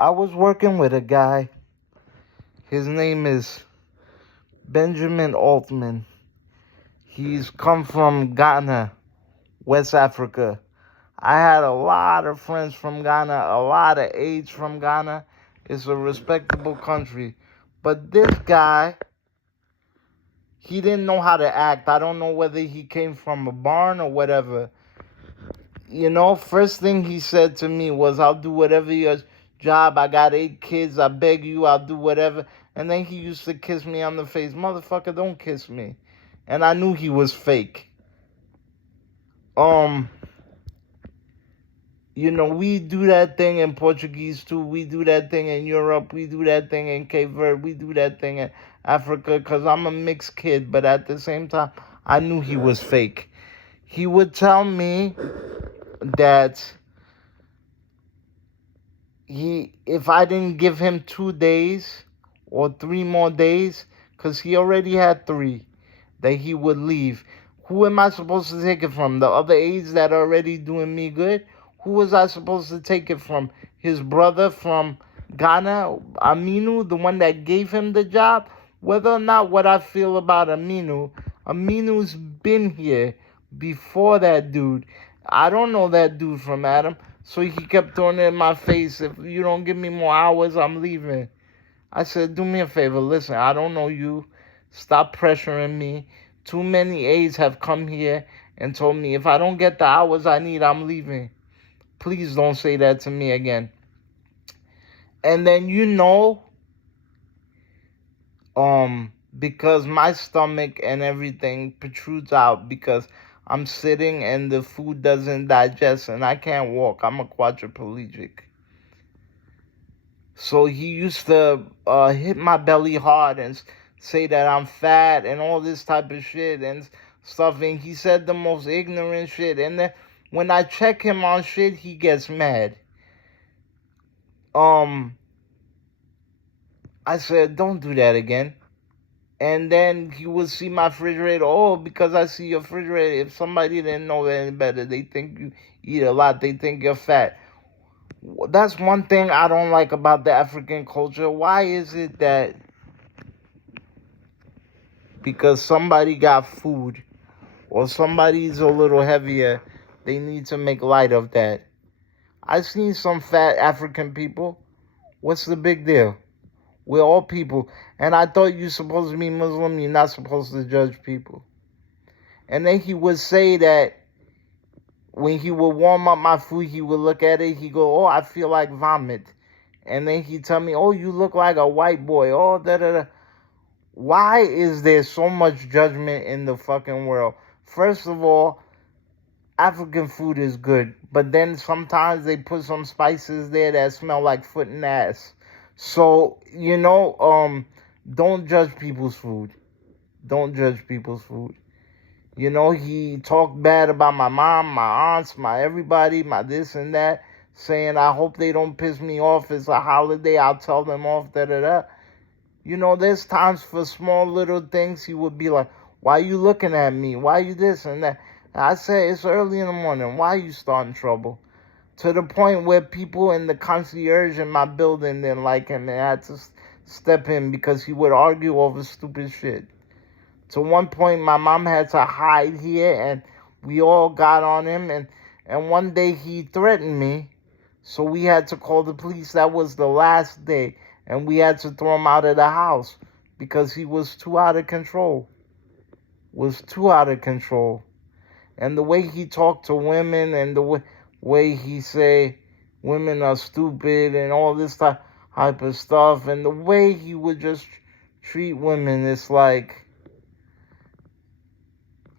I was working with a guy. His name is Benjamin Altman. He's come from Ghana, West Africa. I had a lot of friends from Ghana, a lot of aides from Ghana. It's a respectable country. But this guy, he didn't know how to act. I don't know whether he came from a barn or whatever. First thing he said to me was, I'll do whatever your job. I got 8 kids. I beg you, I'll do whatever. And then he used to kiss me on the face. Motherfucker, don't kiss me. And I knew he was fake. We do that thing in Portuguese too. We do that thing in Europe. We do that thing in Cape Verde. We do that thing in Africa, because I'm a mixed kid. But at the same time, I knew he was fake. He would tell me that if I didn't give him 2 days or 3 more days, because he already had 3, that he would leave. Who am I supposed to take it from? The other aides that are already doing me good? Who was I supposed to take it from? His brother from Ghana, Aminu, the one that gave him the job? Whether or not what I feel about Aminu's been here before that dude. I don't know that dude from Adam. So he kept throwing it in my face. If you don't give me more hours, I'm leaving. I said, do me a favor. Listen, I don't know you. Stop pressuring me. Too many aides have come here and told me if I don't get the hours I need, I'm leaving. Please don't say that to me again. And then because my stomach and everything protrudes out because I'm sitting and the food doesn't digest and I can't walk. I'm a quadriplegic. So he used to hit my belly hard and say that I'm fat and all this type of shit and stuff. And he said the most ignorant shit. And then when I check him on shit, he gets mad. I said, don't do that again. And then he would see my refrigerator. Oh, because I see your refrigerator. If somebody didn't know any better, they think you eat a lot. They think you're fat. That's one thing I don't like about the African culture. Why is it that because somebody got food or somebody's a little heavier, they need to make light of that? I've seen some fat African people. What's the big deal? We're all people. And I thought you're supposed to be Muslim. You're not supposed to judge people. And then he would say that when he would warm up my food, he would look at it. He'd go, oh, I feel like vomit. And then he'd tell me, oh, you look like a white boy. Oh, da-da-da. Why is there so much judgment in the fucking world? First of all, African food is good. But then sometimes they put some spices there that smell like foot and ass. So, don't judge people's food. Don't judge people's food. He talked bad about my mom, my aunts, my everybody, my this and that, saying, I hope they don't piss me off. It's a holiday. I'll tell them off, da-da-da. There's times for small little things he would be like, why you looking at me? Why you this and that? And I say, it's early in the morning. Why you starting trouble? To the point where people in the concierge in my building didn't like him and had to step in because he would argue over stupid shit. To one point, my mom had to hide here, and we all got on him. And one day, he threatened me, so we had to call the police. That was the last day, and we had to throw him out of the house because he was too out of control. And the way he talked to women and the way he say women are stupid and all this type of stuff, and the way he would just treat women, it's like,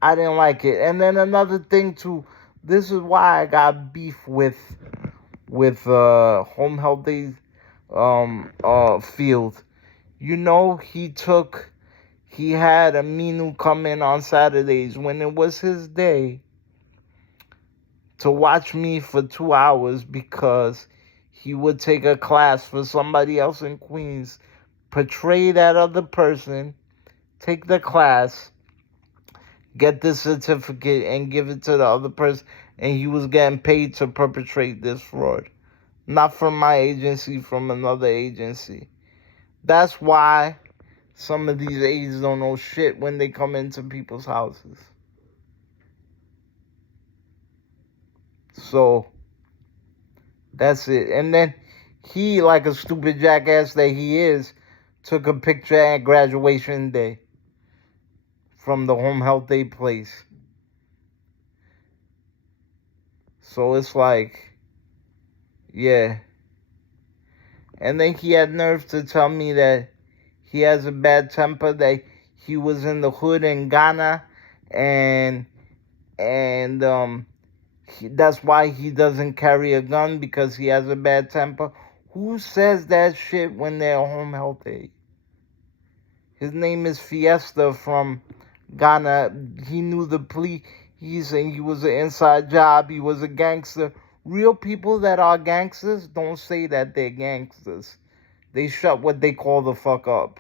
I didn't like it. And then another thing too, this is why I got beef with Home Health Day Field. He had Aminu come in on Saturdays when it was his day to watch me for 2 hours because he would take a class for somebody else in Queens, portray that other person, take the class, get the certificate, and give it to the other person, and he was getting paid to perpetrate this fraud. Not from my agency, from another agency. That's why some of these aides don't know shit when they come into people's houses. So, that's it. And then he, like a stupid jackass that he is, took a picture at graduation day from the home health aide place. So it's like, yeah. And then he had nerve to tell me that he has a bad temper, that he was in the hood in Ghana, and that's why he doesn't carry a gun, because he has a bad temper. Who says that shit when they're a home health aide? His name is Fiesta from Ghana. He knew the police. He's saying he was an inside job. He was a gangster. Real people that are gangsters don't say that they're gangsters. They shut what they call the fuck up.